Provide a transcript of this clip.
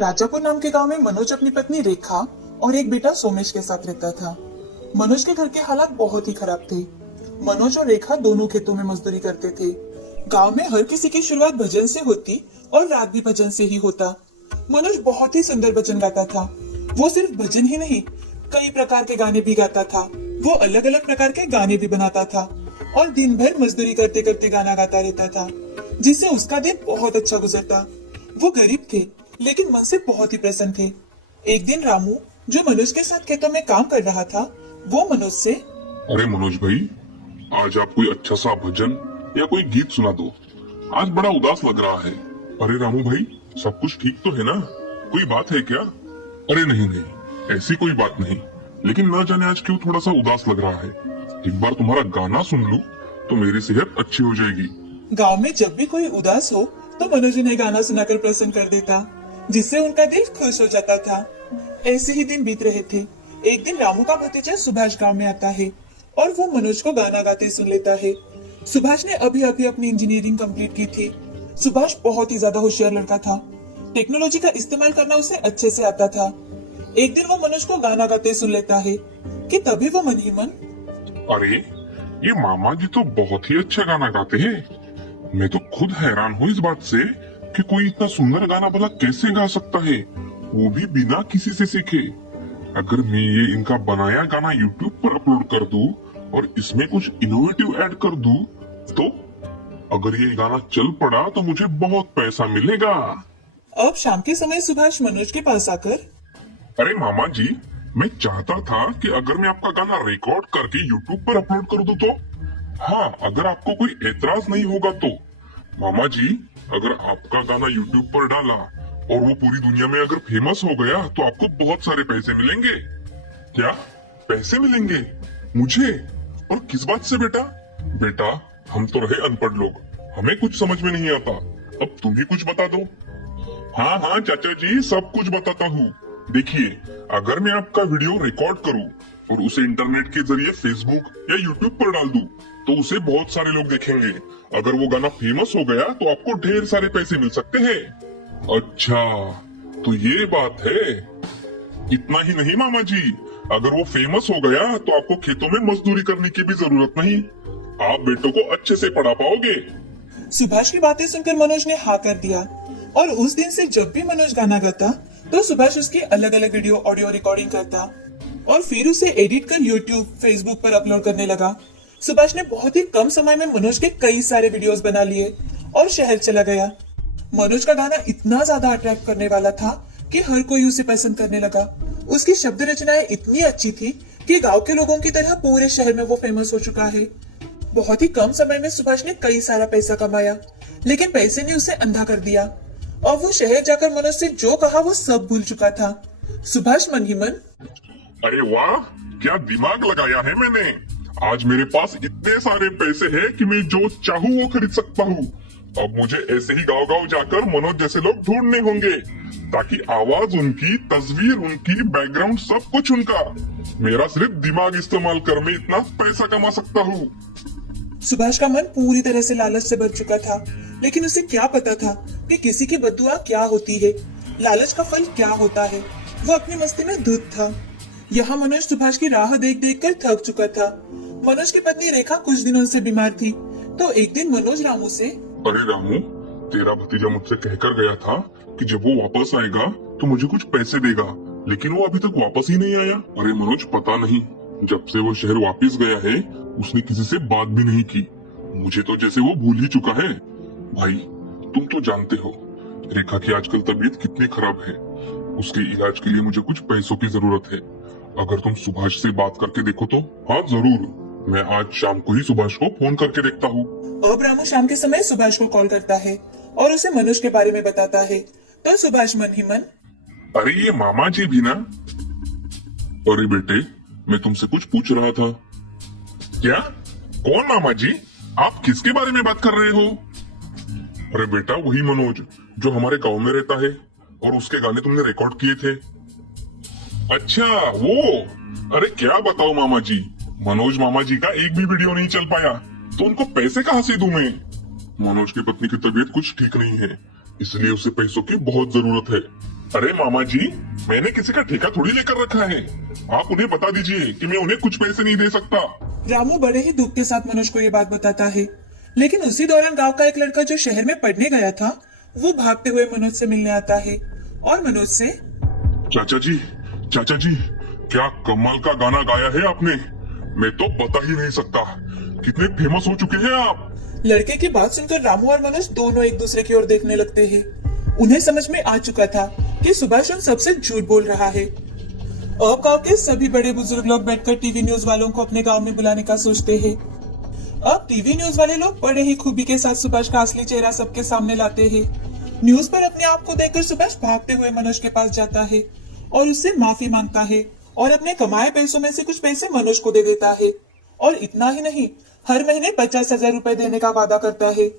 राजापुर नाम के गांव में मनोज अपनी पत्नी रेखा और एक बेटा सोमेश के साथ रहता था। मनोज के घर के हालात बहुत ही खराब थे। मनोज और रेखा दोनों खेतों में मजदूरी करते थे। गांव में हर किसी की शुरुआत भजन से होती और रात भी भजन से ही होता। मनोज बहुत ही सुंदर भजन गाता था। वो सिर्फ भजन ही नहीं, कई प्रकार के गाने भी गाता था। वो अलग अलग प्रकार के गाने भी बनाता था और दिन भर मजदूरी करते करते गाना गाता रहता था, जिससे उसका दिन बहुत अच्छा गुजरता। वो गरीब थे लेकिन मन से बहुत ही प्रसन्न थे। एक दिन रामू, जो मनोज के साथ खेतों में काम कर रहा था, वो मनोज से, अरे मनोज भाई, आज आप कोई अच्छा सा भजन या कोई गीत सुना दो। आज बड़ा उदास लग रहा है। अरे रामू भाई, सब कुछ ठीक तो है ना? कोई बात है क्या? अरे नहीं नहीं, ऐसी कोई बात नहीं, लेकिन न जाने आज क्यों थोड़ा सा उदास लग रहा है। एक बार तुम्हारा गाना सुन लूं तो मेरी सेहत अच्छी हो जाएगी। गांव में जब भी कोई उदास हो तो मनोज उन्हें गाना सुनाकर प्रसन्न कर देता, जिससे उनका दिल खुश हो जाता था। ऐसे ही दिन बीत रहे थे। एक दिन रामू का भतीजा सुभाष गांव में आता है और वो मनोज को गाना गाते सुन लेता है। सुभाष ने अभी अभी अपनी इंजीनियरिंग कंप्लीट की थी। सुभाष बहुत ही ज्यादा होशियार लड़का था। टेक्नोलॉजी का इस्तेमाल करना उसे अच्छे से आता था। एक दिन वो मनोज को गाना गाते सुन लेता है कि तभी वो मन ही मन, अरे ये मामा जी तो बहुत ही अच्छा गाना गाते हैं। मैं तो खुद हैरान हूँ इस बात से कि कोई इतना सुंदर गाना भला कैसे गा सकता है, वो भी बिना किसी से सीखे। अगर मैं ये इनका बनाया गाना YouTube पर अपलोड कर दूं और इसमें कुछ इनोवेटिव ऐड कर दूं, तो अगर ये गाना चल पड़ा तो मुझे बहुत पैसा मिलेगा। अब शाम के समय सुभाष मनोज के पास आकर, अरे मामा जी, मैं चाहता था कि अगर मैं आपका गाना रिकॉर्ड करके YouTube पर अपलोड कर दूं तो? हाँ, अगर आपको कोई एतराज नहीं होगा तो। मामा जी, अगर आपका गाना YouTube पर डाला और वो पूरी दुनिया में अगर फेमस हो गया तो आपको बहुत सारे पैसे मिलेंगे। क्या पैसे मिलेंगे? मुझे? और किस बात से बेटा? बेटा, हम तो रहे अनपढ़ लोग, हमें कुछ समझ में नहीं आता। अब तुम ही कुछ बता दो। हाँ हाँ चाचा जी, सब कुछ बताता हूँ। देखिए, अगर मैं आपका वीडियो रिकॉर्ड करूँ और उसे इंटरनेट के जरिए फेसबुक या यूट्यूब पर डाल दूं, तो उसे बहुत सारे लोग देखेंगे। अगर वो गाना फेमस हो गया तो आपको ढेर सारे पैसे मिल सकते हैं। अच्छा, तो ये बात है। इतना ही नहीं मामा जी, अगर वो फेमस हो गया तो आपको खेतों में मजदूरी करने की भी जरूरत नहीं। आप बेटों को अच्छे से पढ़ा पाओगे। सुभाष की बातें सुनकर मनोज ने हाँ कर दिया और उस दिन से जब भी मनोज गाना गाता तो सुभाष उसकी अलग अलग वीडियो ऑडियो रिकॉर्डिंग करता और फिर उसे एडिट कर यूट्यूब, फेसबुक पर अपलोड करने लगा। सुभाष ने बहुत ही कम समय में मनोज के कई सारे वीडियोस बना लिए और शहर चला गया। मनोज का गाना इतना ज्यादा अट्रैक्ट करने वाला था कि हर कोई उसे पसंद करने लगा। उसकी शब्द रचनाएं इतनी अच्छी थी कि गांव के लोगों की तरह पूरे शहर में वो फेमस हो चुका है। बहुत ही कम समय में सुभाष ने कई सारा पैसा कमाया, लेकिन पैसे ने उसे अंधा कर दिया और वो शहर जाकर मनोज से जो कहा वो सब भूल चुका था। सुभाष मन ही मन, अरे वाह, क्या दिमाग लगाया है मैंने। आज मेरे पास इतने सारे पैसे हैं कि मैं जो चाहूँ वो खरीद सकता हूँ। अब मुझे ऐसे ही गांव गांव जाकर मनोज जैसे लोग ढूंढने होंगे, ताकि आवाज उनकी, तस्वीर उनकी, बैकग्राउंड सब कुछ उनका। मेरा सिर्फ दिमाग इस्तेमाल कर मैं इतना पैसा कमा सकता हूँ। सुभाष का मन पूरी तरह से लालच से भर चुका था, लेकिन उसे क्या पता था कि किसी की बद्दुआ क्या होती है, लालच का फल क्या होता है। वो अपनी मस्ती में धुत था। यहाँ मनोज सुभाष की राह देख देख कर थक चुका था। मनोज की पत्नी रेखा कुछ दिनों से बीमार थी, तो एक दिन मनोज रामू से, अरे रामू, तेरा भतीजा मुझसे कहकर गया था कि जब वो वापस आएगा तो मुझे कुछ पैसे देगा, लेकिन वो अभी तक वापस ही नहीं आया। अरे मनोज, पता नहीं, जब से वो शहर वापस गया है उसने किसी से बात भी नहीं की। मुझे तो जैसे वो भूल ही चुका है। भाई, तुम तो जानते हो रेखा की आजकल तबीयत कितनी खराब है। उसके इलाज के लिए मुझे कुछ पैसों की जरूरत है। अगर तुम सुभाष से बात करके देखो तो? हाँ जरूर, मैं आज शाम को ही सुभाष को फोन करके देखता हूँ। अब रामू शाम के समय सुभाष को कॉल करता है और उसे मनोज के बारे में बताता है। तो सुभाष मन ही मन, अरे ये मामा जी भी ना। अरे बेटे, मैं तुमसे कुछ पूछ रहा था। क्या? कौन मामा जी? आप किसके बारे में बात कर रहे हो? अरे बेटा, वही मनोज जो हमारे गांव में रहता है और उसके गाने तुमने रिकॉर्ड किए थे। अच्छा वो? अरे क्या बताओ मामा जी, मनोज मामा जी का एक भी वीडियो नहीं चल पाया, तो उनको पैसे कहाँ से दूं मैं? मनोज की पत्नी की तबीयत कुछ ठीक नहीं है, इसलिए उसे पैसों की बहुत जरूरत है। अरे मामा जी, मैंने किसी का ठेका थोड़ी लेकर रखा है। आप उन्हें बता दीजिए कि मैं उन्हें कुछ पैसे नहीं दे सकता। रामू बड़े ही दुख के साथ मनोज को ये बात बताता है। लेकिन उसी दौरान गांव का एक लड़का जो शहर में पढ़ने गया था, वो भागते हुए मनोज से मिलने आता है और मनोज से चाचा जी, क्या कमाल का गाना गाया है आपने। मैं तो बता ही नहीं सकता, कितने फेमस हो चुके हैं आप। लड़के की बात सुनकर रामू और मनोज दोनों एक दूसरे की ओर देखने लगते हैं। उन्हें समझ में आ चुका था कि सुभाष उन सबसे झूठ बोल रहा है। अब गांव के सभी बड़े बुजुर्ग लोग बैठकर टीवी न्यूज वालों को अपने गांव में बुलाने का सोचते हैं। अब टीवी न्यूज वाले लोग बड़े ही खूबी के साथ सुभाष का असली चेहरा सबके सामने लाते हैं। न्यूज पर अपने आप को देखकर सुभाष भागते हुए मनोज के पास जाता है और उससे माफी मांगता है और अपने कमाए पैसों में से कुछ पैसे मनोज को दे देता है। और इतना ही नहीं, हर महीने 50,000 रुपए देने का वादा करता है।